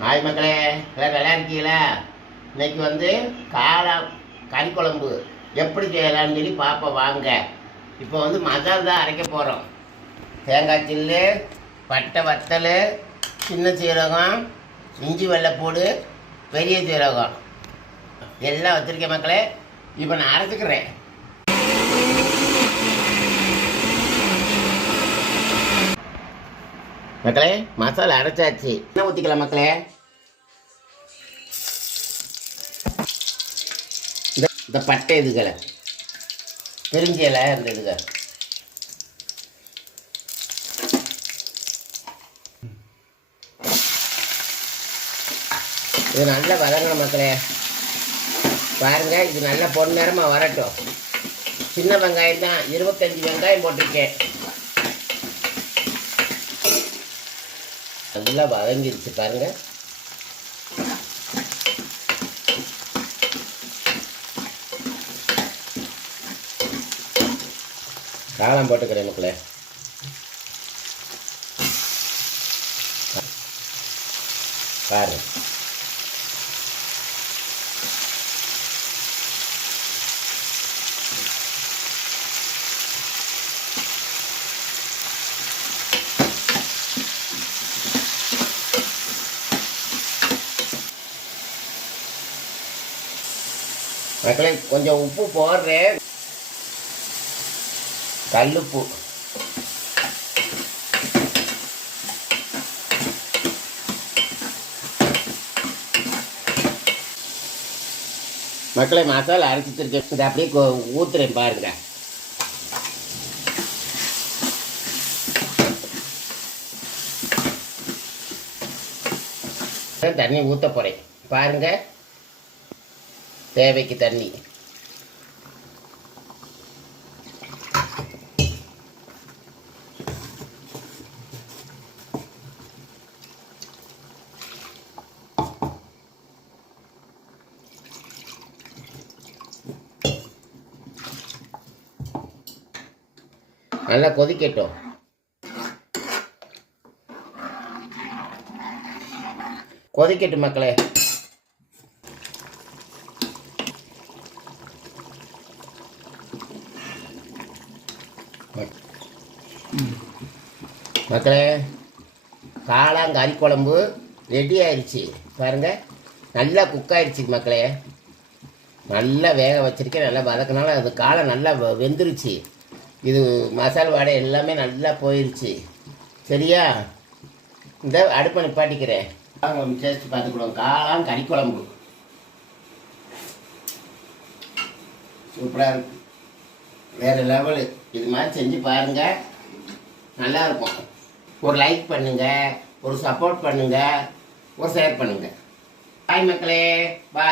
Hi மக்களே, எல்லாம் நல்லா இருக்கீங்களா? இன்னைக்கு வந்து கறி குழம்பு எப்படி செய்யலாம்னு சொல்லி பார்ப்போம் வாங்க. இப்போ வந்து மசாலா தான் அரைக்க போகிறோம். தேங்காய் சில்லு, பட்டை வத்தல், சின்ன சீரகம், இஞ்சி வெள்ளைப்பூடு, பெரிய சீரகம் எல்லாம் வச்சுருக்கேன் மக்களே. இப்போ நான் அரைச்சிக்கிறேன். மக்களே, மசாலா அரைச்சாச்சு. என்ன ஊற்றிக்கலாம் மக்களே? இந்த பட்டை இதுகளை, பெருஞ்சியலை, இந்த இதுகள் இது நல்லா வதங்கணும் மக்களே. பாருங்க, இது நல்லா பொன்னிறமாக வரட்டும். சின்ன வெங்காயம் தான், 25 வெங்காயம் போட்டிருக்கேன். நல்லா வதங்கிடுச்சு பாருங்க. காளான் போட்டுக்கிறேன் மக்களே. பாருங்க, மக்களே கொஞ்சம் உப்பு போடுறேன், கல்லுப்பு. மக்களே, மசாலா அரைச்சி வச்சிருக்கேன். இதை அப்படியே ஊத்துறேன் பாருங்க. தண்ணி ஊற்ற போறேன் பாருங்க. தேவைக்கு தண்ணி. நல்லா கொதிக்கட்டும். கொதிக்கட்டும் மக்களே. மக்களே, கறி குழம்பு ரெடி ஆயிடுச்சு பாருங்க. நல்லா குக் ஆயிடுச்சு மக்களே. நல்லா வேக வச்சிருக்கேன். நல்லா வதக்கினால அது காளை நல்லா வெந்துருச்சு. இது மசாலா வாடை எல்லாமே நல்லா போயிடுச்சு. சரியா? இந்த அடுப்பை நிப்பாட்டிக்கிறேன். டேஸ்ட் பார்த்துக்கிடுவோம். கறி குழம்பு சூப்பராக இருக்கு. வேறு லெவலு. இது மாதிரி செஞ்சு பாருங்கள், நல்லாயிருக்கும். ஒரு லைக் பண்ணுங்கள், ஒரு சப்போர்ட் பண்ணுங்கள், ஒரு ஷேர் பண்ணுங்கள். பாய் மக்களே, பாய்.